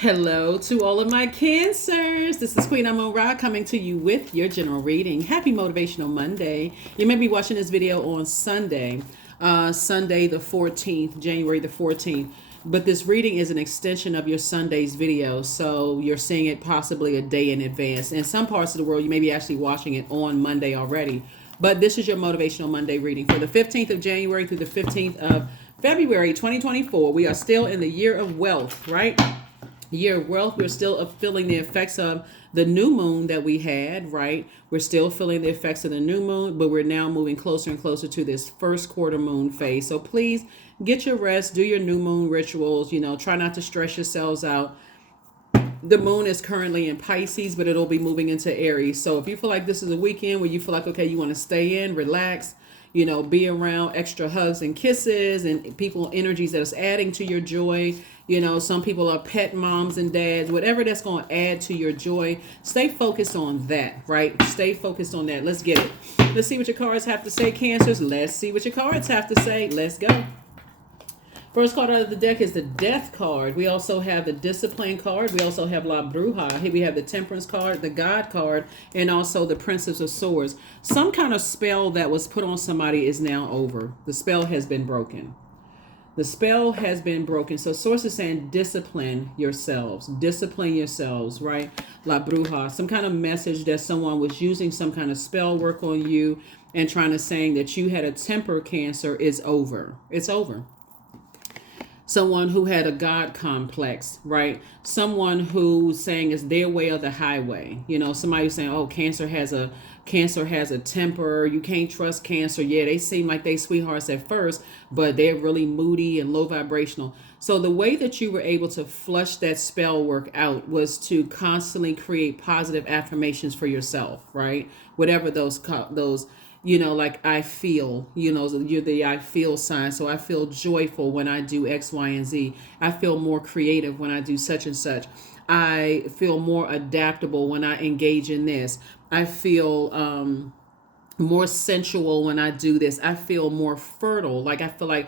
Hello to all of my cancers. This is Queen Amun Ra coming to you with your general reading. Happy Motivational Monday. You may be watching this video on Sunday, Sunday the 14th, January the 14th. But this reading is an extension of your Sunday's video. So you're seeing it possibly a day in advance. In some parts of the world, you may be actually watching it on Monday already. But this is your Motivational Monday reading for the 15th of January through the 15th of February 2024. We are still in the year of wealth, right? Year of wealth. We're still feeling the effects of the new moon that we had, right? We're still feeling the effects of the new moon, but we're now moving closer and closer to this first quarter moon phase. So please get your rest, do your new moon rituals, try not to stress yourselves out. The moon is currently in Pisces, but it'll be moving into Aries. So if you feel like this is a weekend where you feel like, okay, you want to stay in, relax, be around extra hugs and kisses and people energies that is adding to your joy. Some people are pet moms and dads, whatever that's going to add to your joy. Stay focused on that, right? Stay focused on that. Let's get it. Let's see what your cards have to say, Cancers. Let's see what your cards have to say. Let's go. First card out of the deck is the Death card. We also have the Discipline card. We also have La Bruja. Here we have the Temperance card, the God card, and also the Princess of Swords. Some kind of spell that was put on somebody is now over. The spell has been broken. The spell has been broken. So Source is saying discipline yourselves. Discipline yourselves, right? La Bruja. Some kind of message that someone was using some kind of spell work on you and trying to saying that you had a temper, Cancer, is over. It's over. Someone who had a God complex, right? Someone who's saying it's their way or the highway. Somebody who's saying, oh, Cancer has a temper. You can't trust Cancer. Yeah, they seem like they sweethearts at first, but they're really moody and low vibrational. So the way that you were able to flush that spell work out was to constantly create positive affirmations for yourself, right? Whatever those like I feel, you're the I feel sign. So I feel joyful when I do X, Y, and Z. I feel more creative when I do such and such. I feel more adaptable when I engage in this. I feel more sensual when I do this. I feel more fertile. Like I feel like,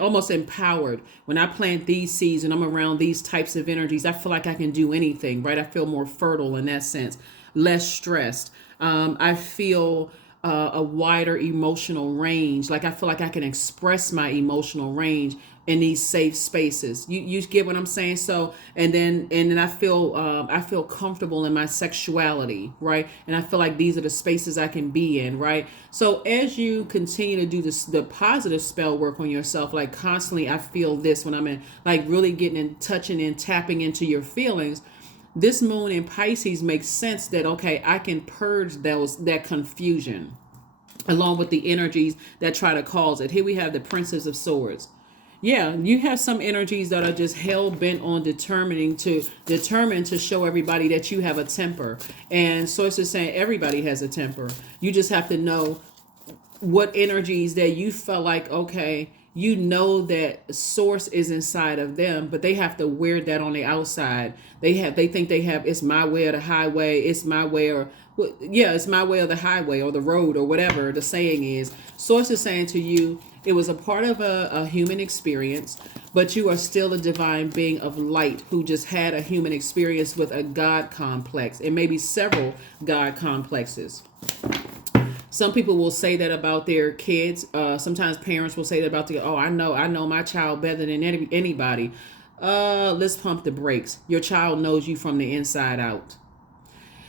almost empowered. When I plant these seeds and I'm around these types of energies, I feel like I can do anything, right? I feel more fertile in that sense, less stressed. I feel a wider emotional range. Like I feel like I can express my emotional range in these safe spaces. You get what I'm saying? So and then I feel comfortable in my sexuality, right? And I feel like these are the spaces I can be in, right? So as you continue to do the positive spell work on yourself, like constantly I feel this when I'm in, like really getting and touching and tapping into your feelings. This moon in Pisces makes sense that, okay, I can purge that confusion along with the energies that try to cause it. Here we have the Princess of Swords. Yeah, you have some energies that are just hell bent on determined to show everybody that you have a temper. And Source is saying everybody has a temper. You just have to know what energies that you felt like, okay, that Source is inside of them, but they have to wear that on the outside. They think they have, it's my way or the highway, it's my way or it's my way or the highway or the road or whatever the saying is. Source is saying to you, it was a part of a human experience, but you are still a divine being of light who just had a human experience with a God complex. It may be several God complexes. Some people will say that about their kids. Sometimes parents will say that about I know my child better than anybody. Let's pump the brakes. Your child knows you from the inside out.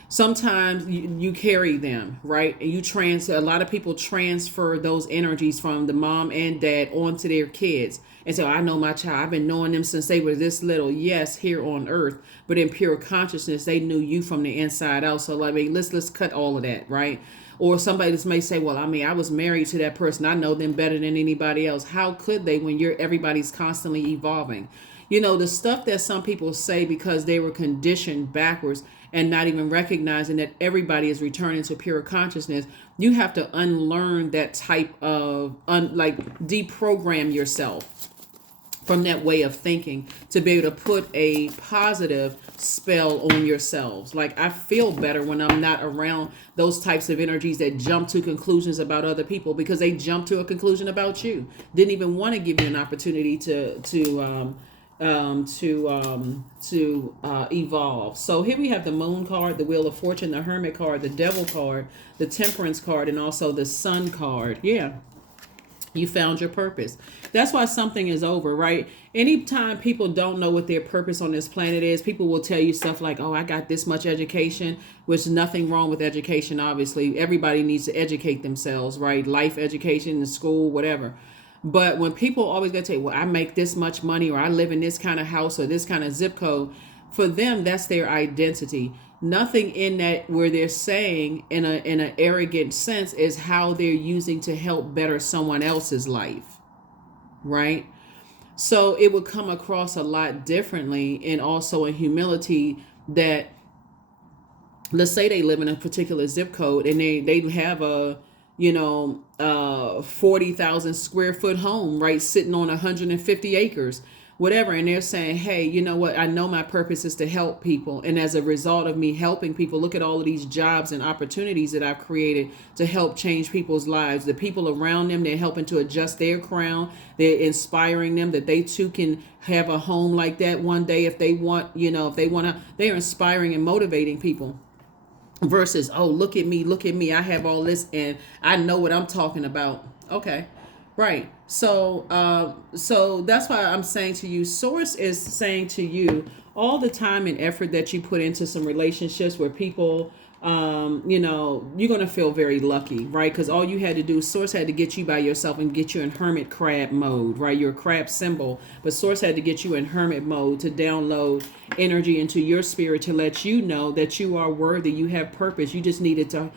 Sometimes you carry them, right? And a lot of people transfer those energies from the mom and dad onto their kids. And so I know my child, I've been knowing them since they were this little, yes, here on earth, but in pure consciousness, they knew you from the inside out. So let's cut all of that, right? Or somebody just may say, well, I was married to that person. I know them better than anybody else. How could they when everybody's constantly evolving? The stuff that some people say because they were conditioned backwards and not even recognizing that everybody is returning to pure consciousness. You have to unlearn that type of, deprogram yourself from that way of thinking to be able to put a positive spell on yourselves. Like I feel better when I'm not around those types of energies that jump to conclusions about other people because they jump to a conclusion about you. Didn't even want to give you an opportunity to evolve. So here we have the Moon card, the Wheel of Fortune, the Hermit card, the Devil card, the Temperance card, and also the Sun card. Yeah, you found your purpose. That's why something is over, right? Anytime people don't know what their purpose on this planet is, people will tell you stuff like, oh, I got this much education, which nothing wrong with education, obviously. Everybody needs to educate themselves, right? Life education, in school, whatever. But when people always got to say, well, I make this much money, or I live in this kind of house or this kind of zip code, for them, that's their identity. Nothing in that where they're saying in an arrogant sense is how they're using to help better someone else's life, right? So it would come across a lot differently, and also in humility that, let's say they live in a particular zip code and they have a 40,000 square foot home, right, sitting on 150 acres, whatever, and they're saying, hey, you know what, I know my purpose is to help people, and as a result of me helping people, look at all of these jobs and opportunities that I've created to help change people's lives. The people around them, they're helping to adjust their crown, they're inspiring them that they too can have a home like that one day if they want, if they want to. They're inspiring and motivating people versus, oh, look at me, I have all this and I know what I'm talking about. Okay, right. So that's why I'm saying to you, source is saying to you, all the time and effort that you put into some relationships where people, you're going to feel very lucky, right? Because all you had to do, source had to get you by yourself and get you in hermit crab mode, right? You're a crab symbol, but source had to get you in hermit mode to download energy into your spirit to let you know that you are worthy, you have purpose. You just needed to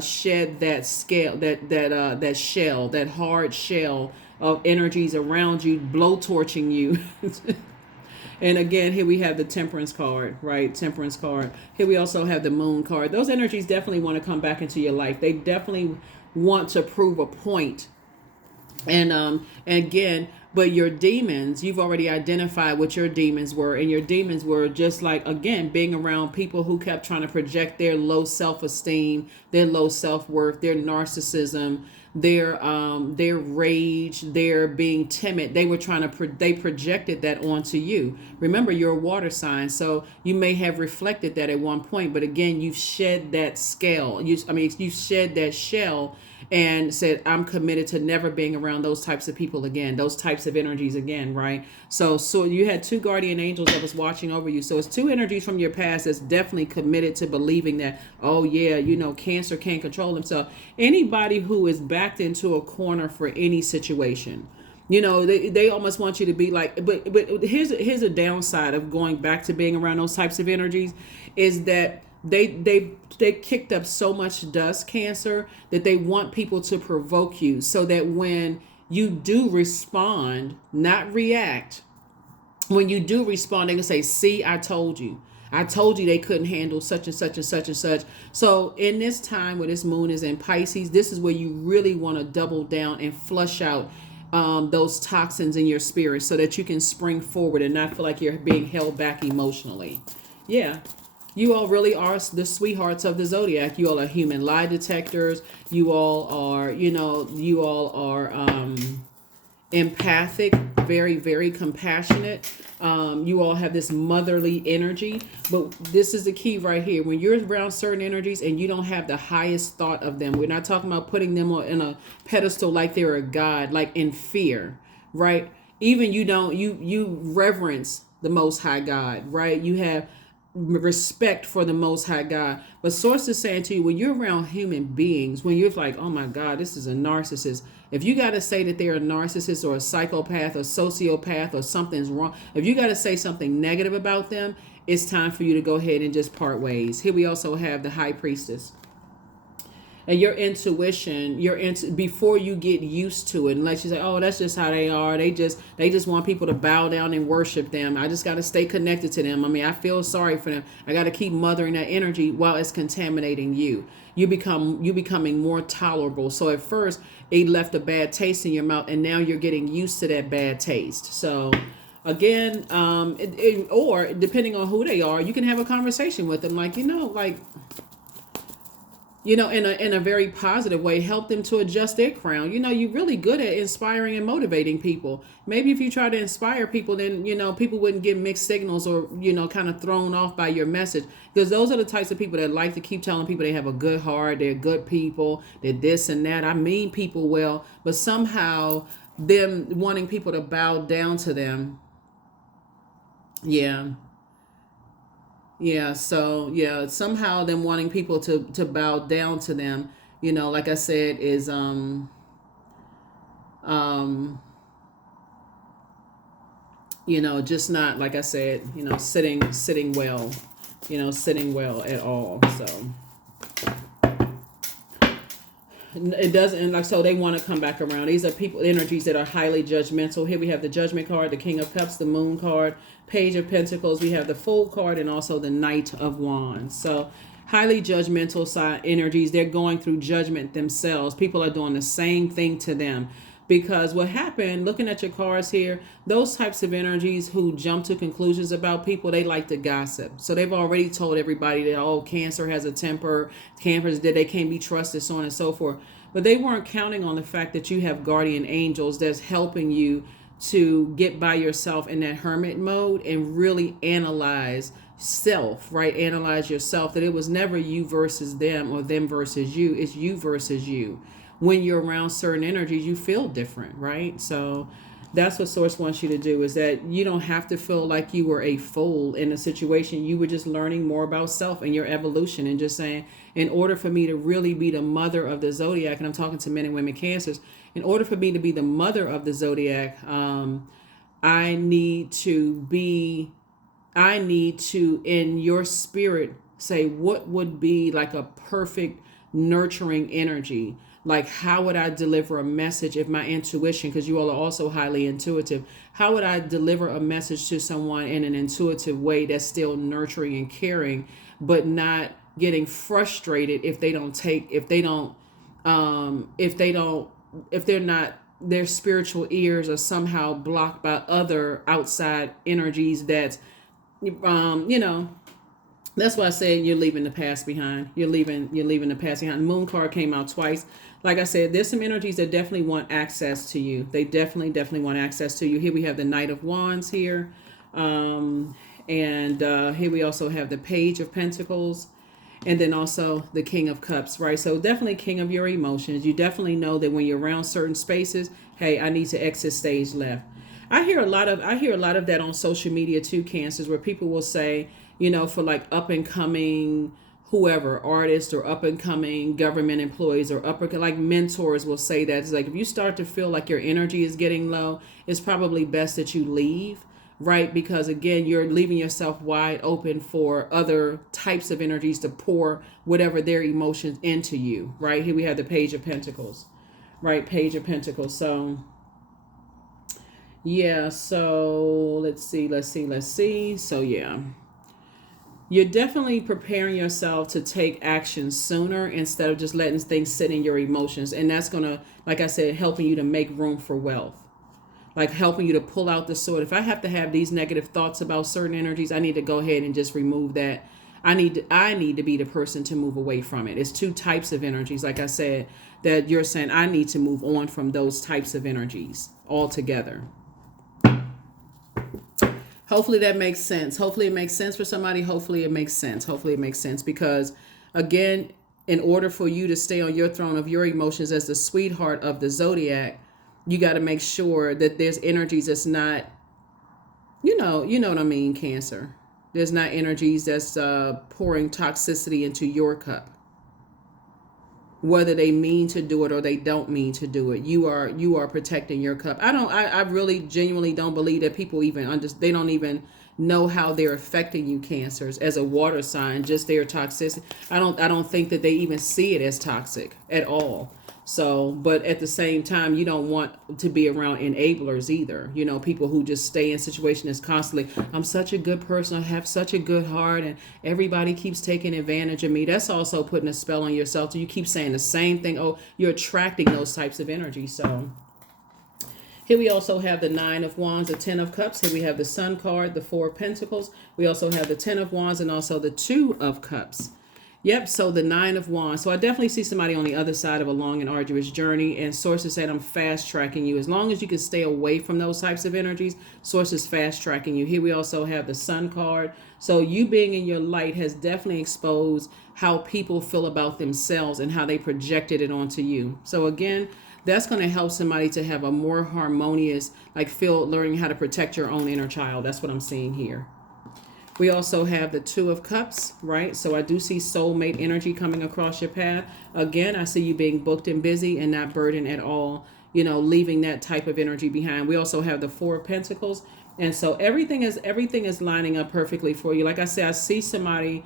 shed that scale, that shell, that hard shell of energies around you, blowtorching you. And again, here we have the Temperance card, right? Temperance card. Here we also have the Moon card. Those energies definitely want to come back into your life. They definitely want to prove a point. And again, but your demons, you've already identified what your demons were. And your demons were just like, again, being around people who kept trying to project their low self-esteem, their low self-worth, their narcissism, their rage, their being timid. They were trying to they projected that onto you. Remember, you're a water sign, so you may have reflected that at one point, but again, you've shed that scale. You shed that shell and said, I'm committed to never being around those types of people again, those types of energies again, right? So you had two guardian angels that was watching over you. So it's two energies from your past that's definitely committed to believing that, oh yeah, Cancer can't control himself. Anybody who is backed into a corner for any situation, they almost want you to be like, but here's a downside of going back to being around those types of energies, is that they kicked up so much dust, Cancer, that they want people to provoke you so that when you do respond, not react, when you do respond, they can say, see, I told you they couldn't handle such and such and such and such. So in this time where this moon is in Pisces, this is where you really want to double down and flush out those toxins in your spirit so that you can spring forward and not feel like you're being held back emotionally. Yeah. You all really are the sweethearts of the Zodiac. You all are human lie detectors. You all are, empathic, very, very compassionate. You all have this motherly energy. But this is the key right here. When you're around certain energies and you don't have the highest thought of them, we're not talking about putting them in a pedestal like they're a god, like in fear, right? Even you reverence the Most High God, right? You have respect for the Most High God. But source is saying to you, when you're around human beings, when you're like, oh my God, this is a narcissist. If you got to say that they're a narcissist or a psychopath or sociopath or something's wrong, if you got to say something negative about them, it's time for you to go ahead and just part ways. Here we also have the High Priestess. And your intuition, before you get used to it, unless you say, oh, that's just how they are. They just want people to bow down and worship them. I just got to stay connected to them. I mean, I feel sorry for them. I got to keep mothering that energy while it's contaminating you. You becoming more tolerable. So at first it left a bad taste in your mouth, and now you're getting used to that bad taste. So again, or depending on who they are, you can have a conversation with them, like, in a very positive way, help them to adjust their crown. You're really good at inspiring and motivating people. Maybe if you try to inspire people, then, people wouldn't get mixed signals or, kind of thrown off by your message. Because those are the types of people that like to keep telling people they have a good heart, they're good people, they're this and that. I mean people well, but somehow them wanting people to bow down to them. Yeah. Yeah, so yeah, somehow them wanting people to bow down to them, like I said, is um just not, like I said, sitting well, sitting well at all. So it doesn't, like, so they want to come back around. These are people energies that are highly judgmental. Here we have the Judgment card, the King of Cups, the Moon card, Page of Pentacles. We have the Fool card, and also the Knight of Wands. So highly judgmental side energies. They're going through judgment themselves. People are doing the same thing to them. Because what happened, looking at your cards here, those types of energies who jump to conclusions about people, they like to gossip. So they've already told everybody that, oh, Cancer has a temper, Cancers, that they can't be trusted, so on and so forth. But they weren't counting on the fact that you have guardian angels that's helping you to get by yourself in that hermit mode and really analyze self, right? Analyze yourself, that it was never you versus them or them versus you. It's you versus you. When you're around certain energies, you feel different, right? So that's what Source wants you to do, is that you don't have to feel like you were a fool in a situation. You were just learning more about self and your evolution, and just saying, in order for me to really be the mother of the Zodiac, and I'm talking to men and women Cancers, in order for me to be the mother of the Zodiac, I need to, in your spirit, say what would be like a perfect nurturing energy. Like, how would I deliver a message if my intuition, because you all are also highly intuitive, how would I deliver a message to someone in an intuitive way that's still nurturing and caring, but not getting frustrated if they don't take, if they're not, their spiritual ears are somehow blocked by other outside energies that, that's why I say you're leaving the past behind. You're leaving the past behind. The Moon card came out twice. Like I said, there's some energies that definitely want access to you. They definitely want access to you. Here we have the Knight of Wands here. And here we also have the Page of Pentacles. And then also the King of Cups, right? So definitely king of your emotions. You definitely know that when you're around certain spaces, hey, I need to exit stage left. I hear a lot of that on social media too, Cancers, where people will say, for like up and coming whoever, artists or up and coming government employees or like mentors will say that. It's like, if you start to feel like your energy is getting low, it's probably best that you leave, right? Because again, you're leaving yourself wide open for other types of energies to pour whatever their emotions into you, right? Here we have the Page of Pentacles, right? Page of Pentacles. So yeah, so let's see. So yeah, you're definitely preparing yourself to take action sooner instead of just letting things sit in your emotions. And that's going to, like I said, helping you to make room for wealth, like helping you to pull out the sword. If I have to have these negative thoughts about certain energies, I need to go ahead and just remove that. I need to be the person to move away from it. It's two types of energies, like I said, that you're saying I need to move on from those types of energies altogether. Hopefully that makes sense. Hopefully it makes sense for somebody. Hopefully it makes sense because, again, in order for you to stay on your throne of your emotions as the sweetheart of the Zodiac, you got to make sure that there's energies that's not, you know what I mean, Cancer. There's not energies that's pouring toxicity into your cup. Whether they mean to do it or they don't mean to do it, you are protecting your cup. I really genuinely don't believe that people even they don't even know how they're affecting you, Cancers, as a water sign, just their toxicity. I don't think that they even see it as toxic at all. So, but at the same time, you don't want to be around enablers either. People who just stay in situations constantly, I'm such a good person, I have such a good heart, and everybody keeps taking advantage of me. That's also putting a spell on yourself. So you keep saying the same thing. Oh, you're attracting those types of energy. So here we also have the Nine of Wands, the Ten of Cups. Here we have the Sun card, the Four of Pentacles. We also have the Ten of Wands and also the Two of Cups. Yep, so the Nine of Wands. So I definitely see somebody on the other side of a long and arduous journey, and sources said I'm fast tracking you. As long as you can stay away from those types of energies, sources fast tracking you. Here we also have the Sun card. So you being in your light has definitely exposed how people feel about themselves and how they projected it onto you. So again, that's going to help somebody to have a more harmonious, like feel learning how to protect your own inner child. That's what I'm seeing here. We also have the Two of Cups, right? So I do see soulmate energy coming across your path. Again, I see you being booked and busy and not burdened at all, leaving that type of energy behind. We also have the Four of Pentacles. And so everything is lining up perfectly for you. Like I said, I see somebody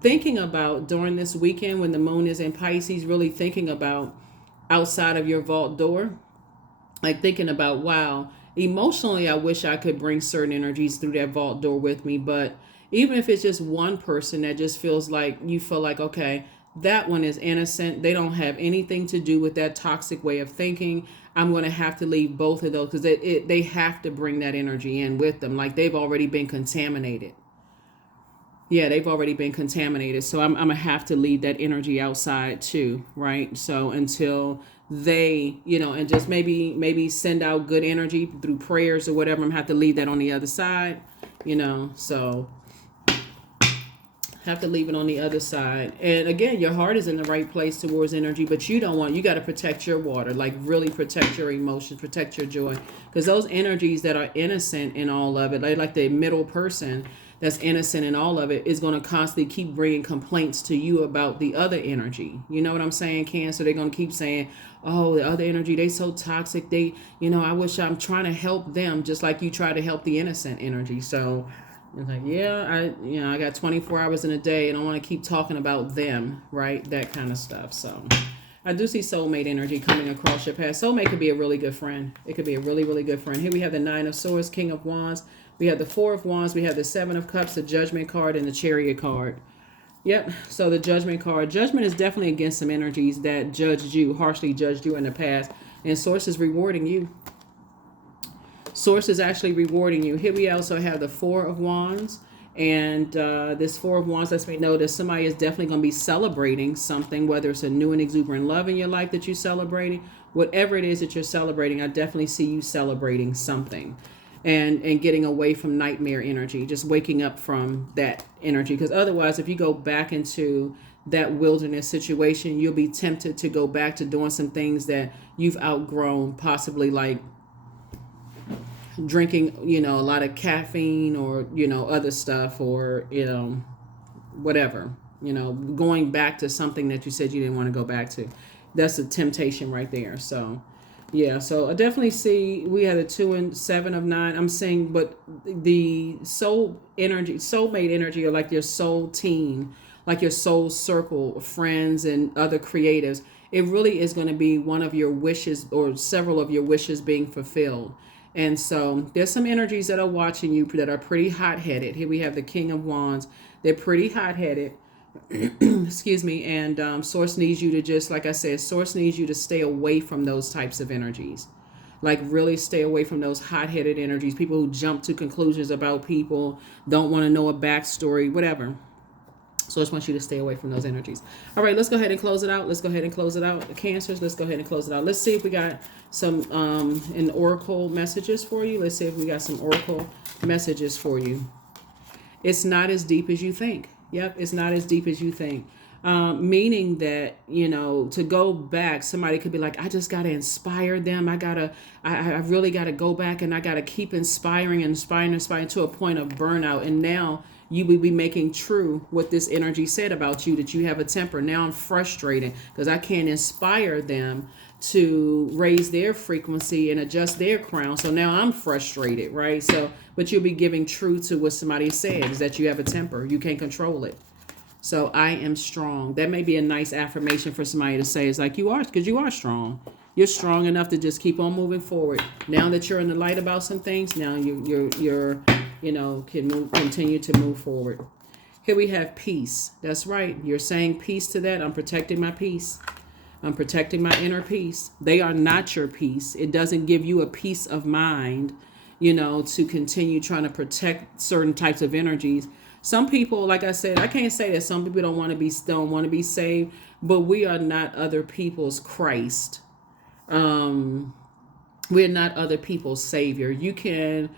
thinking about during this weekend when the moon is in Pisces, really thinking about outside of your vault door, like thinking about, wow, emotionally, I wish I could bring certain energies through that vault door with me. But even if it's just one person that just feels like you feel like, okay, that one is innocent. They don't have anything to do with that toxic way of thinking. I'm going to have to leave both of those because they have to bring that energy in with them. Like they've already been contaminated. Yeah, they've already been contaminated. So I'm going to have to leave that energy outside too, right? So until they, and just maybe send out good energy through prayers or whatever, I'm going to have to leave that on the other side, so have to leave it on the other side. And again, your heart is in the right place towards energy, but you got to protect your water, like really protect your emotions, protect your joy, because those energies that are innocent in all of it, like the middle person that's innocent in all of it, is going to constantly keep bringing complaints to you about the other energy. You know what I'm saying, Cancer? They're going to keep saying, oh, the other energy, they so toxic. They, I wish I'm trying to help them just like you try to help the innocent energy. So it's like, yeah, I got 24 hours in a day and I want to keep talking about them, right? That kind of stuff. So I do see soulmate energy coming across your path. Soulmate could be a really good friend. It could be a really, really good friend. Here we have the Nine of Swords, King of Wands. We have the Four of Wands. We have the Seven of Cups, the Judgment card, and the Chariot card. Yep. So the Judgment card. Judgment is definitely against some energies that harshly judged you in the past. And Source is rewarding you. Source is actually rewarding you. Here we also have the Four of Wands. And this Four of Wands lets me know that somebody is definitely going to be celebrating something, whether it's a new and exuberant love in your life that you're celebrating. Whatever it is that you're celebrating, I definitely see you celebrating something. And getting away from nightmare energy, just waking up from that energy. Because otherwise, if you go back into that wilderness situation, you'll be tempted to go back to doing some things that you've outgrown, possibly like drinking, a lot of caffeine or, other stuff or, whatever, going back to something that you said you didn't want to go back to. That's a temptation right there. So yeah, so I definitely see we had a 2 and 7 of 9. I'm saying, but the soulmate energy, or like your soul team, like your soul circle of friends and other creatives, it really is going to be one of your wishes or several of your wishes being fulfilled. And so there's some energies that are watching you that are pretty hot-headed. Here we have the King of Wands. They're pretty hot-headed. Excuse me. And Source needs you to just, like I said, Source needs you to stay away from those types of energies. Like really stay away from those hot-headed energies. People who jump to conclusions about people, don't want to know a backstory, whatever. So I just want you to stay away from those energies. All right, let's go ahead and close it out. The Cancers, let's go ahead and close it out. Let's see if we got some an oracle messages for you. Let's see if we got some oracle messages for you. It's not as deep as you think. Yep, it's not as deep as you think. Meaning that, to go back, somebody could be like, I just got to inspire them. I really got to go back and I got to keep inspiring to a point of burnout. And now you will be making true what this energy said about you, that you have a temper. Now I'm frustrated because I can't inspire them to raise their frequency and adjust their crown. So now I'm frustrated, right? So, but you'll be giving true to what somebody said, is that you have a temper. You can't control it. So I am strong. That may be a nice affirmation for somebody to say. It's like you are, because you are strong. You're strong enough to just keep on moving forward. Now that you're in the light about some things, now you're continue to move forward. Here we have peace. That's right. You're saying peace to that. I'm protecting my peace. I'm protecting my inner peace. They are not your peace. It doesn't give you a peace of mind, to continue trying to protect certain types of energies. Some people, like I said, I can't say that some people don't want to be saved, but we are not other people's Christ. Um, we're not other people's savior. You can,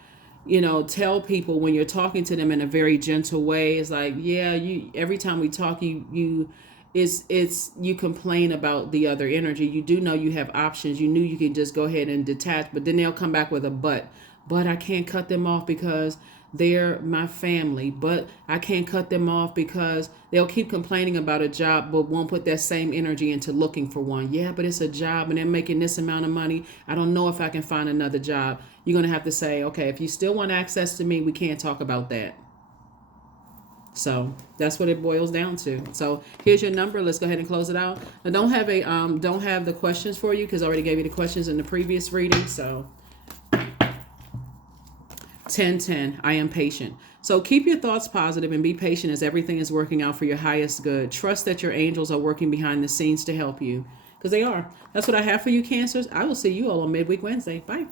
tell people when you're talking to them in a very gentle way. It's like, yeah, you. Every time we talk, it's you complain about the other energy. You do know you have options. You knew you can just go ahead and detach, but then they'll come back with a but. But I can't cut them off because they're my family. But I can't cut them off because they'll keep complaining about a job, but won't put that same energy into looking for one. Yeah, but it's a job and they're making this amount of money. I don't know if I can find another job. You're going to have to say, okay, if you still want access to me, we can't talk about that. So that's what it boils down to. So here's your number. Let's go ahead and close it out. I don't have the questions for you because I already gave you the questions in the previous reading. So 1010, I am patient. So keep your thoughts positive and be patient as everything is working out for your highest good. Trust that your angels are working behind the scenes to help you, because they are. That's what I have for you, Cancers. I will see you all on Midweek Wednesday. Bye.